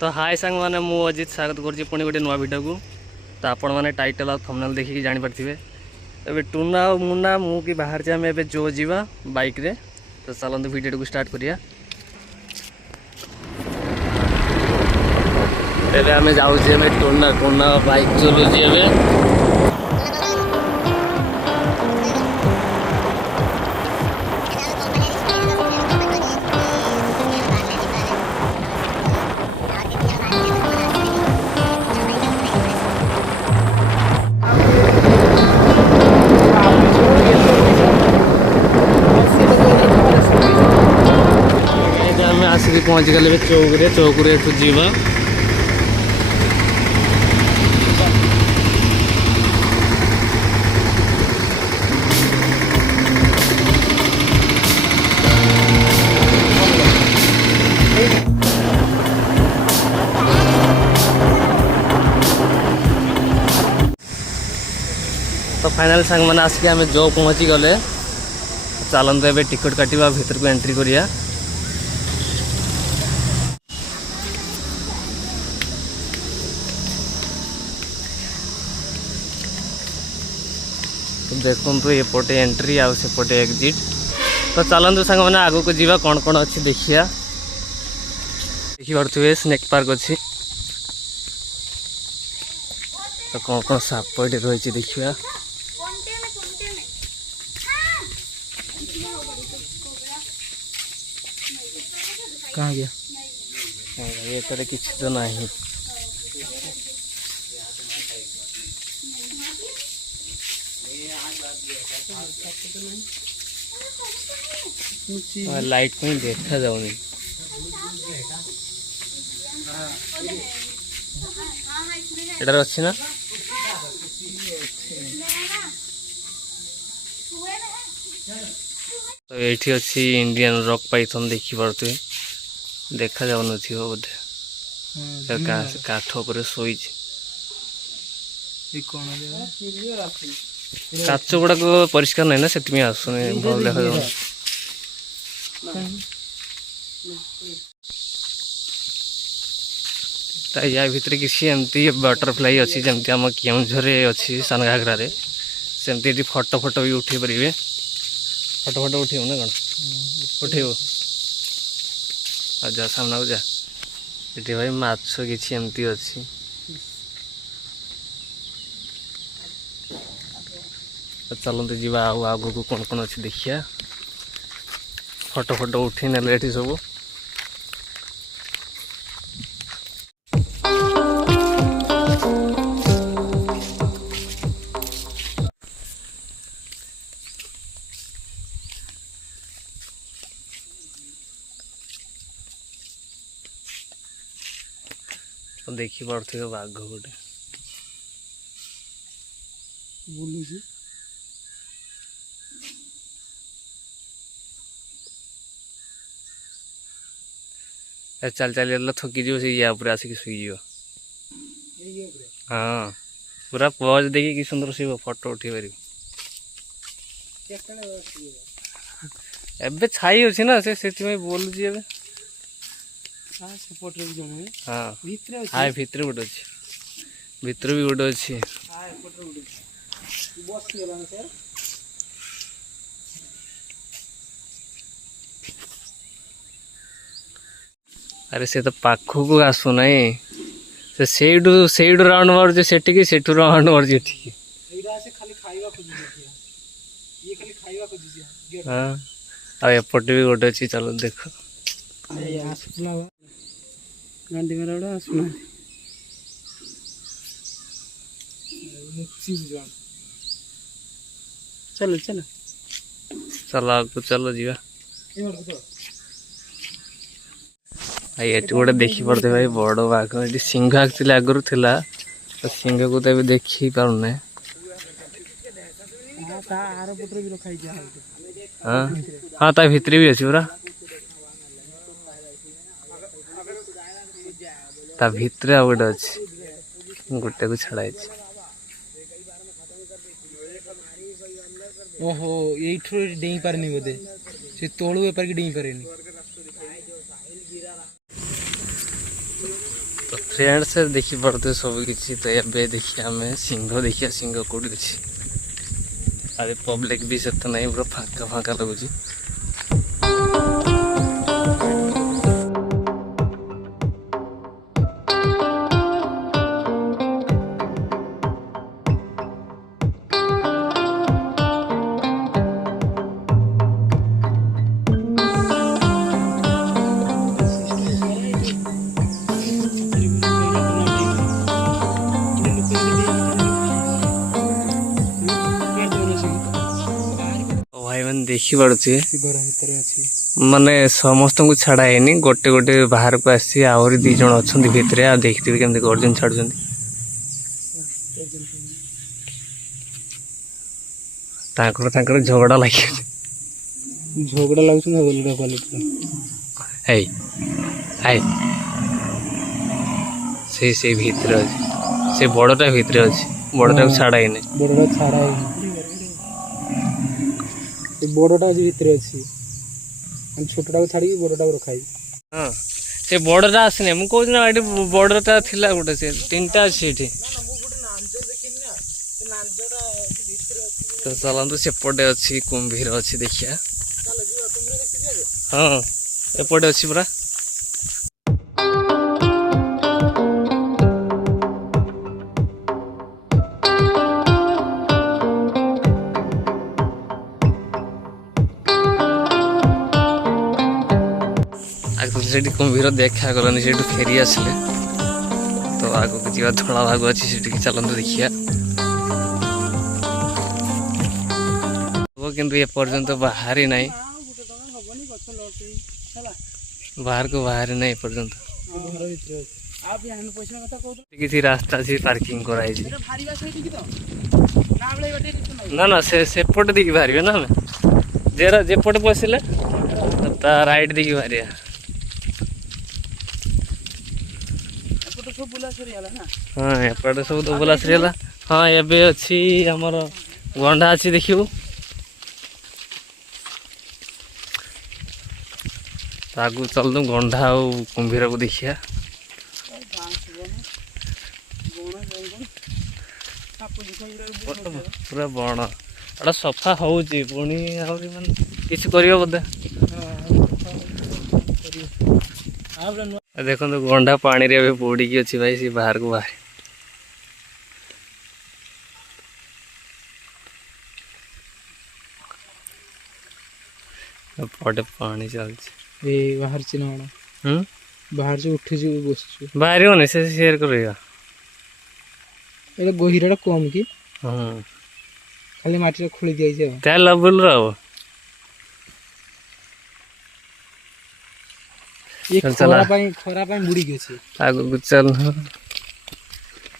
तो हाय सांग मैंने मु अजित स्वागत करुँची पुणी गोटे नुआ वीडियो को। तो आपण मैंने टाइटल और थंबनेल देखिए जानीपारे ए टूना मुना मु कि बाहर से आम ए जो जीवा बाइक रे। तो चलते वीडियो को स्टार्ट करिया। एबे आम जाऊे टूना टूना बाइक चलुची ए आसिक पहुँच गले चौक रे एठू जीवा। तो फाइनल सांग मैंने आसिक आम जो पहुँची गले। चलते ए टिकट काटा भीतर को एंट्री करिया। तो देखो तो एपटे एंट्री आउ सेपटे एग्जिट। तो चलतु सांग मैंने आग को जीवा कौन कौन अच्छी देखिया। देखिए स्नेक पार्क अच्छी। तो कौन कौन साप रही देखिया। कहाँ गया ये किसी तो नहीं। लाइट को देखा जाऊनी। एटार अच्छी ना। तो ये अच्छी इंडियन रॉक पाइथन देखी पारे। देखा जाऊन बोधे काठ पर शोई काच गुड़ाक परिष्कार नहीं ना से आसुनी भल देखा जाऊन। या भितर किसी एमती बटरफ्लाई अच्छी जमती आम केउझर अच्छी सान घाघरा सेमती फोटो फोटो भी उठे पारे। फोटो फोटो उठेब ना कौन उठेब जा सामना को जा। ये भाई माछ किसी एमती अच्छी। चलते जीवा आग को कौन कौन अच्छी देखिया। फोटो फोटो उठे ना सब। तो देखी पारे बाघ गोटे बुलूसी। चल चल थकी जीव से या आसिक शुईज। हाँ पूरा पज देखिए कि सुंदर से फोटो उठे पार। एबे छाई अच्छी ना से बोलुची एबे। हाँ हाय भितर गोटे अच्छी भितर भी गोटे अच्छी। अरे से तो पाखक को आसु ना से राउंड मार से राउंड मार। हाँ आ एपटे भी गोटे अच्छी। चलो देख गांधी मेरा आसुना चलो चलो चलो आगे चलो जीवा। ये गोटे देखी पारे भाई बड़ बाघ ये सिंह एक्चुअली आगुरी थिला। तो सिंह को तो देखी पारना। हाँ हाँ ता भितर भी अच्छी पूरा। ता भितर आ गोटे अच्छी गोटे को छड़ाई। ओहो ये डेई पारे बोधे से तलू बेपार की डेई पारे। तो फ्रेंड्स देखी पड़ते सब किसी। तो ये देखिए आम सिंह देखिए सिंह कौटी अच्छी। अरे पब्लिक भी से तो नहीं पूरा फाँका फाँका लगुच। भाई मैंने देखी पड़ुचे माने समस्त को छाड़ा है गोटे गोटे बाहर को आसी आहरी 2 जन अच्छा भितर आ देखिए केमती गर्जन छाड़ झगड़ा लगे झगड़ा लगुच से भितर अच्छे से बड़टा भितर अच्छे बड़टा को छाड़ा है बड़टा छाड़ा बड़टा भितर अच्छी छोटा को छाड़ी बड़टा रखाई। हाँ से बड़टा आसने मुझे कहूँ बड़टा थिला गोटे से 3टा अच्छे ये। तो चलतु सेपटे अच्छी कुंभीर अच्छी देखिया। हाँ एपटे अच्छी पूरा आगे से कुंभीर देखा गलानी से फेरी आसिले। तो आगे को जीवा धड़ा भाग अच्छी से चलते देखिया। वो किंतु ये पर्यंत बाहरी नहीं बाहर को बाहरी नहीं पर्यंत किसी रास्ता से पार्किंग कराई ना ना सेपट देखिए बाहर ना जेरा जेपट पशिले ता राइट देखिए बाहर हाँ एपटे सब तो बुला सरीगला। हाँ एबे अच्छी आमर गंडा अच्छी देखियो। आगू चलतु गंडा और कुंभीर को देखिया। पूरा बण एटा सफा होची पुणी आउरी मन किछ करियो बोधे। देखो तो गंडा पानी रे अबे बुड़ी की अच्छी भाई सी बाहर को बाहर पटे पानी चलছে बाहर से ना बाहर से उठी बस बाहर होने से शेयर करेगा ये गहिरा कम कि हाँ खाली माटी खोली दिया त्या लेवल रो ये खरा बुड़ी गए आगो को चल।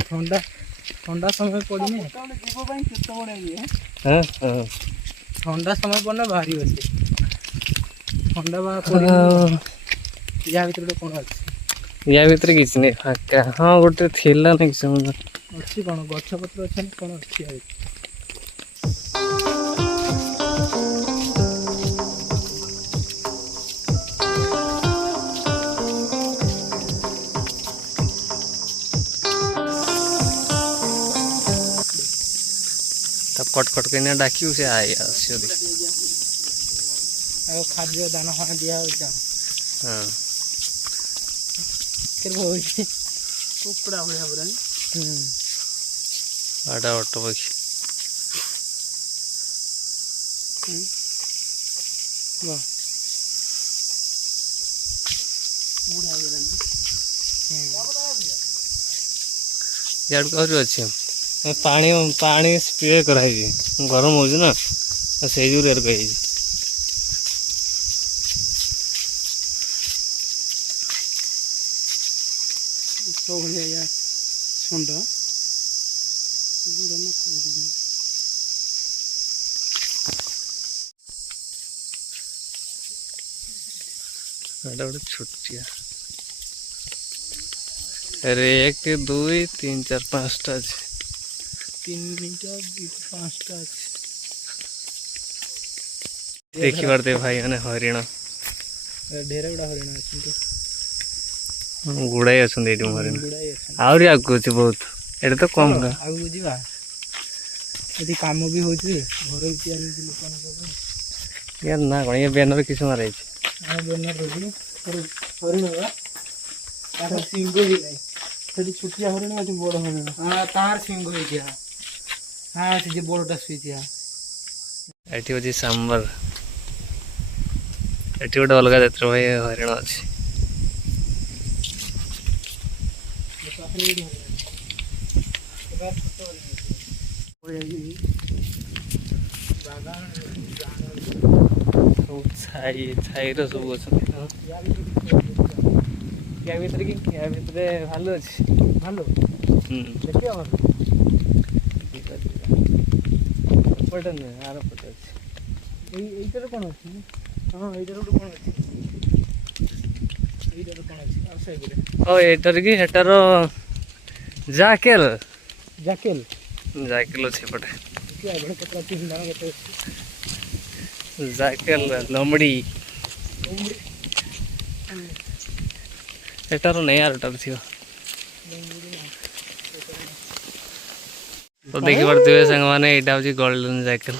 ठंडा ठंडा समय पड़ने हाँ हाँ ठंडा समय पड़ना भारी अच्छे ठंडा या भर कौन अच्छे या भीतर किसी नहीं फाँका। हाँ गोटे थिला ना किसी अच्छी कौन गछपत्र अच्छे कौन अच्छी कट कट के डाकी से आई खाद्य दाना फाना दिया हाँ कुकुड़ा भाया पूरा आटा ऑटो पक्षी यार कहू अच्छे पानी पानी स्प्रे कराई गरम हो ना से जो कही तो भैया सुंड गोटे छुटिया अरे 1 2 3 4 5टा अच्छे 3टा 5टा देखी पारते भाई मैंने हरिण ढेर गुड़ा हरिण अच्छे ଗୁଡ଼ାଏ ଅଛନ୍ତି ଏଇଠି ମରିନ ଗୁଡ଼ାଏ ଅଛନ୍ତି। ଆହୁରି ଆଗକୁ ଅଛି ବହୁତ ଏଇଟା ତ କମ୍ କା ଆଗକୁ ଯିବା ଏଠି କାମ ବି ହଉଛି ଘର ବି ତିଆରି ହଉଛି ଲୋକମାନଙ୍କ ପାଇଁ। ୟାର ନା କ'ଣ ଇଏ ବ୍ୟାନର କିଛି ମାରା ହେଇଛି ଆମ ବେନର ରହୁଛି ହରିଣ ବା ତାର ସିଂହ ବି ନାହିଁ ସେଠି ଛୋଟିଆ ହରିଣ ଏଠି ବଡ଼ ହରିଣ ହଁ ତାର ସିଂହ ହେଇଛି ହଁ ସେ ଯେ ବଡ଼ଟା ଶୋଇଛି ଏଠି ଅଛି ସାମ୍ବର ଏଠି ଗୋଟେ ଅଲଗା ଜାତିର ଭାଇ ହରିଣ ଅଛି ସବୁ ଛାଇର ସବୁ ଅଛନ୍ତି ୟା ଭିତରେ ଭାଲୁ ଅଛି ଭାଲୁ ହୁଁ ଦେଖିବା ଭାଲୁ ଏପଟେ ନୁହେଁ ଆର ପଟେ ଅଛି ଏଇଟାରେ କ'ଣ ଅଛି ହଁ ଏଇଟାରେ ଗୋଟେ କ'ଣ ଅଛି ଏଇଟାରେ କ'ଣ ଅଛି ଆଉ ସେଇପଟେ ଓ ଏଇଟାରେ କି ସେଟାର ଜାକେଲ ଜାକେଲ ଜାକେଲ ଅଛି ଏପଟେ ଦେଖିବା ଏପଟେ କେତେ ଅଛି କେତେ ଅଛି ଜାକେଲ ଲମଡ଼ି ଏଟାର ନେଇ ଆରଟାର ଥିବ ତ ଦେଖିପାରୁଥିବେ ସାଙ୍ଗମାନେ ଏଇଟା ହେଉଛି ଗୋଲ୍ଡେନ ଜାକେଲ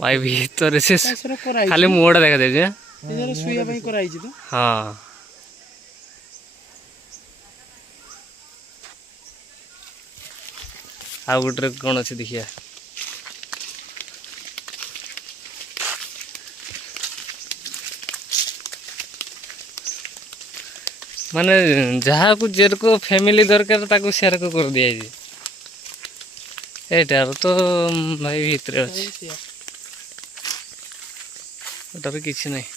ଭାଇ ଭିତରେ ସେ ଖାଲି ମୁହଁଟା ଦେଖାଯାଉଛି ଶୋଇବା ପାଇଁ କରାହେଇଛି ତ ହଁ ଆଉ ଗୋଟେ କ'ଣ ଅଛି ଦେଖିବା ମାନେ ଯାହାକୁ ଯେରକ ଫ୍ୟାମିଲି ଦରକାର ତାକୁ ସେରକ କରିଦିଆଯାଇଛି ଏଇଟାର ତ ଭାଇ ଭିତରେ ଅଛି ଏଟାର କିଛି ନାହିଁ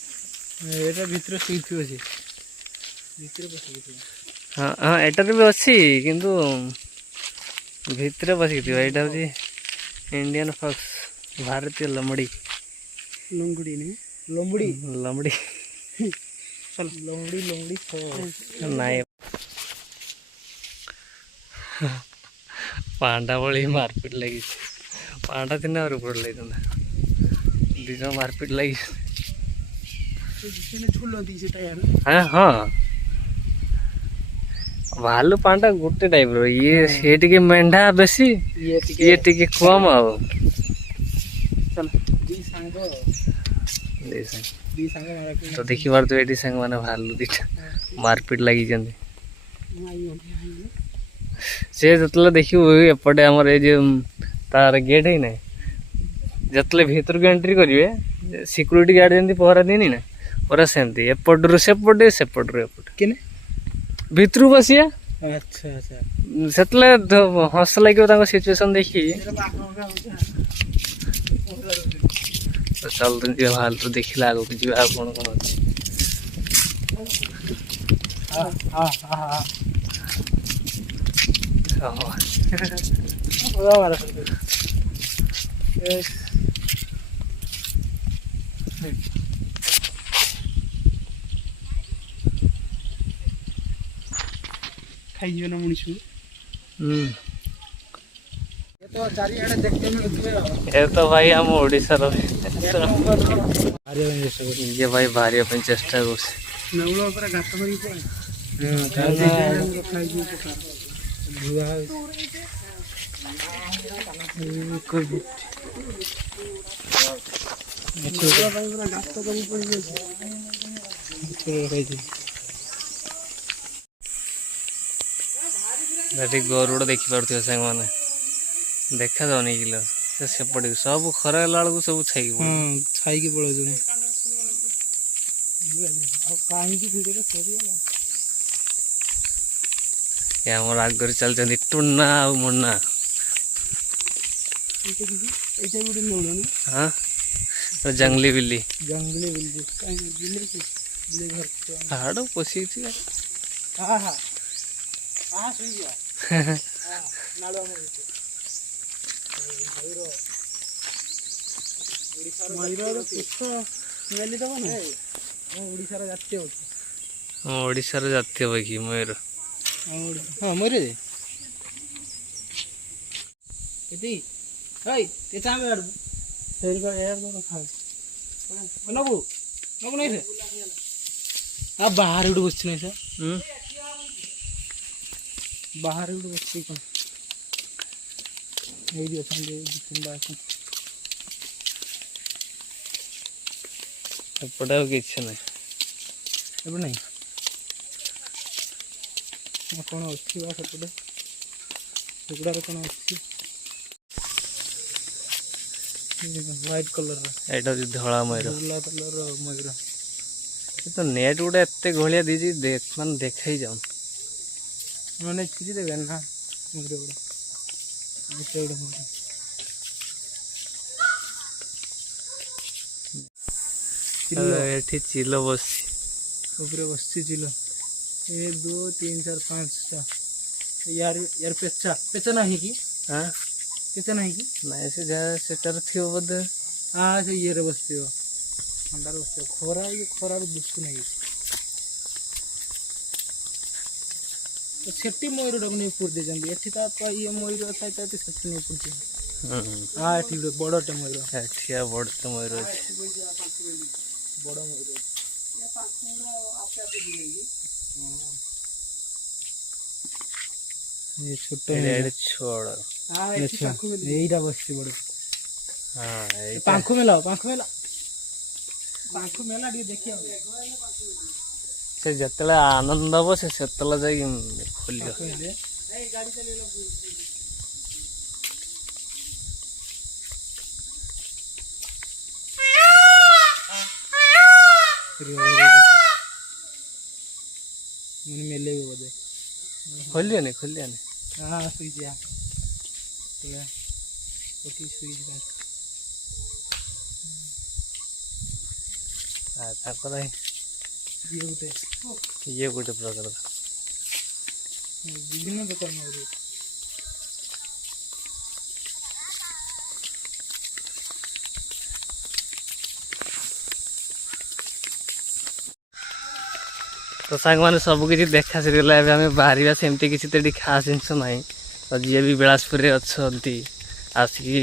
ଏଇଟା ଭିତରେ ଶୋଇଥିବ ସେ ଭିତରେ ବସିକି ହଁ ହଁ ଏଟାରେ ବି ଅଛି କିନ୍ତୁ ଭିତରେ ବସିକି ଥିବ ଏଇଟା ହେଉଛି ଇଣ୍ଡିଆନ ଫକ୍ସ ଭାରତୀୟ ଲମଡ଼ି ଲଙ୍ଗୁଡ଼ି ନାଇଁ ଲମ୍ବୁଡ଼ି ଲମଡ଼ି ଲମ୍ବୁଡ଼ି ଲମ୍ବୁଡ଼ି ନାଇଁ ପାଣ୍ଡା ଭଳି ମାରପିଟ ଲାଗିଛି ପାଣ୍ଡା ଥିନେ ଆହୁରି ଉପର ଲାଗିଥାନ୍ତା ଦୁଇ ଜଣ ମାରପିଟ ଲାଗିଛି ଝୁଲନ୍ତି ସେଟା ହଁ ହଁ ଭାଲୁ ପାଣ୍ଡା ଗୋଟେ ଟାଇପର ଇଏ ସିଏ ଟିକେ ମେଣ୍ଢା ବେଶୀ ଇଏ ଟିକେ କମ୍ ଆଉ ତ ଦେଖିପାରୁଥିବେ ଏଠି ସାଙ୍ଗମାନେ ଭାଲୁ ଦିଟା ମାରପିଟ ଲାଗିଛନ୍ତି ସେ ଯେତେବେଳେ ଦେଖିବୁ ଏପଟେ ଆମର ଏଇ ଯେ ତାର ଗେଟ୍ ହେଇନାହିଁ ଯେତେବେଳେ ଭିତରକୁ ଏଣ୍ଟ୍ରି କରିବେ ସିକ୍ୟୁରିଟି ଗାର୍ଡ ଯେମିତି ପହରା ଦିଏନି ନା ପୁରା ସେମିତି ଏପଟରୁ ସେପଟେ ସେପଟରୁ ଏପଟେ କେନେ ଭିତରୁ ବସିବା ଆଚ୍ଛା ଆଚ୍ଛା ସେତେବେଳେ ହସ ଲାଗିବ ତାଙ୍କ ସିଚୁଏସନ ଦେଖି ଚାଲନ୍ତୁ ଯିବା ଭାଲୁ ଦେଖିଲା ଆଗକୁ ଯିବା ଆଉ କ'ଣ କ'ଣ ଅଛି ଖାଇଯିବେ ନା ମଣିଷ ଏ ତ ଭାଇ ଆମ ଓଡ଼ିଶାର ଇଏ ଭାଇ ବାହାରିବା ପାଇଁ ଚେଷ୍ଟା କରୁଛି ନେଉଳ ଉପରେ ଗାତ କରିକି ଏଠି ଗରୁଡ଼ ଦେଖିପାରୁଥିବେ ସାଙ୍ଗମାନେ ଦେଖାଯାଉନି କିଲୋ ସେପଟେ ସବୁ ଖରା ହେଲା ବେଳକୁ ସବୁ ଛାଇକି ଛାଇକି ପଳାଉଛନ୍ତି ଆଉ କାହିଁକି ଭିଡ଼ିଓଟା ସରିଗଲା ଆମର ଆଗରେ ଚାଲିଛନ୍ତି ଟୁନା ଆଉ ମୁନା ଏଇଟା ଗୋଟେ ନେଉଳ ନା ହଁ ଜଙ୍ଗଲି ବିଲ୍ଲି ଜଙ୍ଗଲି ବିଲ୍ଲି କାହିଁକି ବିଲେଇ ଘର ହାଡ଼ ପଶିଛି ହଁ ହଁ ହଁ ଶୋଇଯିବା ନାଳୁଆ ମୟୂରର ପୁଷ୍ପ ନେଲି ଦେବ ନା ଓଡ଼ିଶାର ଜାତୀୟ ହଁ ଓଡ଼ିଶାର ଜାତୀୟ ବାକି ମୟୂର ହଁ ମୟୂର ଯେ ଏତିକି ହେଇ ତେ ଚାଁବେ ଆଡ଼କୁ ସେଇଟା ଏୟାର ଖାଏ ନବୁ ନବୁ ନାଇଁ ସେ ଆଉ ବାହାରେ ଗୋଟେ ବସିଛି ନାଇଁ ସାର୍ बाहर भी बच्चे कौन ये भी अच्छा जो जिंदा है ଏପଟେ ଆଉ କିଛି ନାହିଁ। ଏବେ ନାହିଁ କ'ଣ ଅଛି ବା ସେପଟେ ସେଗୁଡ଼ାରେ କ'ଣ ଅଛି ହ୍ୱାଇଟ୍ କଲର୍ର ଏଇଟା ହେଉଛି ଧଳା ମୟୂର। ଧଳା କଲର୍ର ମୟୂର ଏ ତ ନେଟ୍ ଗୋଟେ ଏତେ ଗହଳିଆ ଦେଇଛି ମାନେ ଦେଖା ହିଁ ଯାଉନି। ମାନେ ଚିରି ଦେବେ ନା ମୟୂର ଗୁଡ଼ା ଏତେ ଗୁଡ଼ା ମୟୂର ଏଠି ଚିଲ ବସିଛି ऊपरे बस्ती चिलो 1 2 3 4 5टा यार यार पेचा पेचा नहीं की हाँ पेचा नहीं की ନାଇଁ ସେ ଯାହା ସେଟାରେ ଥିବ ବୋଧେ। हाँ से ये रे बस्ती हो अंदर बस्ती खोरा ये खोरा रो दुष्ट नहीं तो सेट्टी मयूर डग नहीं पुर दे जंदी एठी ता ये मयूर था ता सेट्टी नहीं पुर हाँ एठी बड़टे मयूर ଏଠିଆ ବଡ଼ ମୟୂର ଅଛି। बड़ मयूर ये छोटे ଏଇଟା ଛୋଡ଼। यहीटा बस्ती बड़ ହଁ ଏଇଟା पांखु मेला ଟିକେ ଦେଖିଆ ସେ ଯେତେବେଳେ ଆନନ୍ଦ ହବ ସେ ସେତେବେଳେ ଯାଇକି ଖୋଲିବ। मुनि मेले भी बोधे ଖୋଲିବନି ଖୋଲିବନି। हाँ स्विच या ओटी स्विच का ତାଙ୍କର ये गोटे ଇଏ ଗୋଟେ ପ୍ରକାର। विभिन्न प्रकार मयूर ତ ସାଙ୍ଗମାନେ ସବୁକିଛି ଦେଖା ସରିଗଲା। ଏବେ ଆମେ ବାହାରିବା। ସେମିତି କିଛି ତ ଏଠି ଖାସ୍ ଜିନିଷ ନାହିଁ। ତ ଯିଏ ବି ବିଳାସପୁରରେ ଅଛନ୍ତି ଆସିକି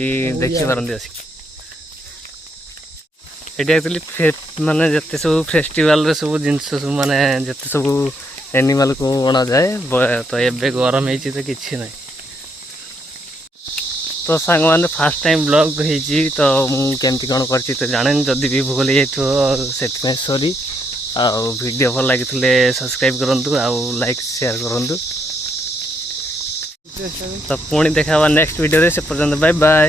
ଦେଖିପାରନ୍ତି ଆସିକି। ଏଠି ଆକ୍ଚୁଆଲି ମାନେ ଯେତେ ସବୁ ଫେଷ୍ଟିଭାଲରେ ସବୁ ଜିନିଷ ସବୁ ମାନେ ଯେତେ ସବୁ ଏନିମାଲ୍କୁ ଅଣାଯାଏ ତ ଏବେ ଗରମ ହେଇଛି ତ କିଛି ନାହିଁ। ତ ସାଙ୍ଗମାନେ ଫାର୍ଷ୍ଟ ଟାଇମ୍ ବ୍ଲଗ୍ ହେଇଛି ତ ମୁଁ କେମିତି କ'ଣ କରିଛି ତ ଜାଣେନି। ଯଦି ବି ଭୁଲ ହେଇଯାଇଥିବ ସେଥିପାଇଁ ସରି। ଆଉ ଭିଡ଼ିଓ ଭଲ ଲାଗିଥିଲେ ସବସ୍କ୍ରାଇବ୍ କରନ୍ତୁ ଆଉ ଲାଇକ୍ ସେୟାର କରନ୍ତୁ। ତ ପୁଣି ଦେଖା ହେବା ନେକ୍ସଟ ଭିଡ଼ିଓରେ। ସେ ପର୍ଯ୍ୟନ୍ତ ବାଏ ବାଏ।